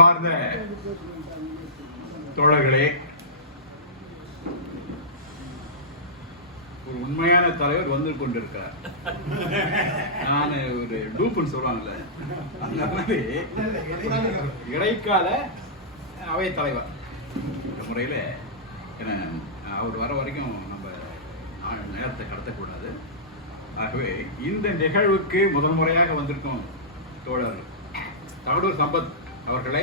சார்ந்த தோழர்களே, ஒரு உண்மையான தலைவர் வந்து கொண்டிருக்கார். நான் ஒரு டூப்புன்னு சொல்லுவாங்கல்ல, அந்த மாதிரி இடைக்கால அவை தலைவர் இந்த முறையில் என்ன அவர் வர வரைக்கும் நம்ம நேரத்தை கடத்தக்கூடாது. ஆகவே இந்த நிகழ்வுக்கு முதல் முறையாக வந்திருக்கும் தோழர் தகடூர் சம்பத் அவர்களை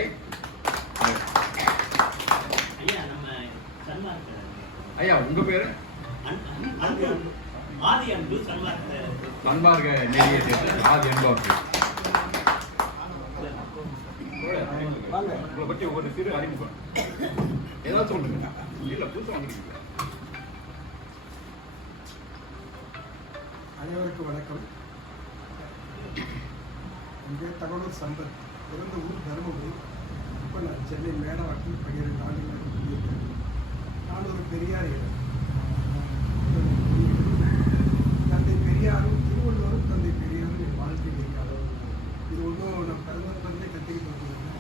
ஐயா, உங்க பேரு? சன்மார்க்க நெறியை சேர்ந்த ஆதி அன்பவர்கள். உங்களை பற்றி ஒரு சிறு அறிமுகம் ஏதாவது சொல்லுங்க. இல்ல புதுசு வந்துருக்கீங்க. அனைவருக்கும் வணக்கம். என் பேர் தகடூர் சம்பத். பிறந்த ஊர் தருமபுரி. இப்போ நான் சென்னை மேடவாக்கில் 12 ஆண்டுகள் குடியிருக்கேன். நான் ஒரு பெரியாரியர். தந்தை பெரியாரும் திருவள்ளுவரும் தந்தை பெரியாரும் என் வாழ்க்கை தெரியாது. இது ஒன்றும் நான் பிறந்தே கற்றுக்கிட்டு வந்தேன்.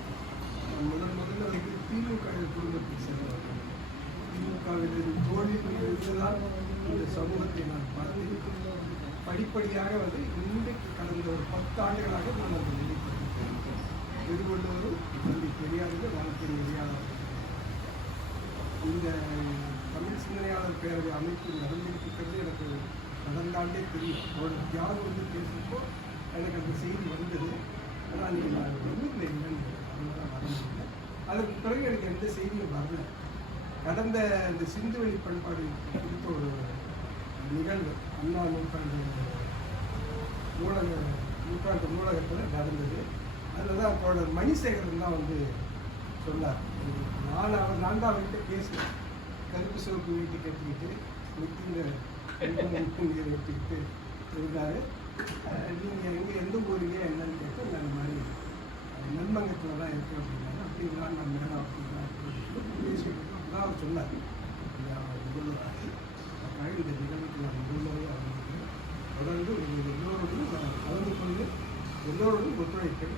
நான் முதல்ல வந்து திமுக குடும்பத்தை சேர்ந்தவர்கள். திமுகவின் தோல்வி இருந்துதான் இந்த சமூகத்தை நான் பார்த்து படிப்படியாக வந்து இன்றைக்கு கடந்த ஒரு 10 ஆண்டுகளாக நான் அதை வெளிப்படுத்தியிருக்கேன். திருவள்ளுவரும் தந்தை பெரியாரும் வாழ்க்கை நெறியாளர்கள். இந்த தமிழ் சிந்தனையாளர் பேரவை அமைப்பு நடந்திருக்கிறது எனக்கு கடந்த ஆண்டே தெரியும். அவரோட தியாகம் வந்து பேசுகிறப்போ எனக்கு அந்த செய்தி வந்தது. ஆனால் நீங்கள் நான் வெளியில் என்னன்னு அதனால வர முடியல. அதுக்கு பிறகு எனக்கு எந்த செய்தியும் வரல. கடந்த இந்த சிந்துவெளி பண்பாடு குறித்த ஒரு நிகழ்வு அண்ணா நூற்றாண்டு நூலகத்தில் நடந்தது. அதில் தான் தோழர் மணிசேகரன் தான் வந்து சொன்னார். நான் தான் அவர்கிட்ட பேசுவேன். கருப்பு சிவப்பு வீட்டு கட்டிக்கிட்டு வச்சுக்கிட்டு இருந்தார். நீங்கள் எங்கே எந்த ஊருங்க என்னன்னு கேட்டு நான் இந்த மாதிரி நன்மங்கத்தில் தான் இருக்கேன் அப்படின்னாரு. அப்படிங்களா நான் மேடம் அப்படின்னா பேசிட்டு தான் அவர் சொன்னார். முதல்வராக இந்த நிகழ்வுக்கு நான் முதல்வராக அறிவிக்கிறேன். தொடர்ந்து எல்லோரோடும் நான் கலந்து கொண்டு எல்லோரோடும் ஒத்துழைப்பேன்.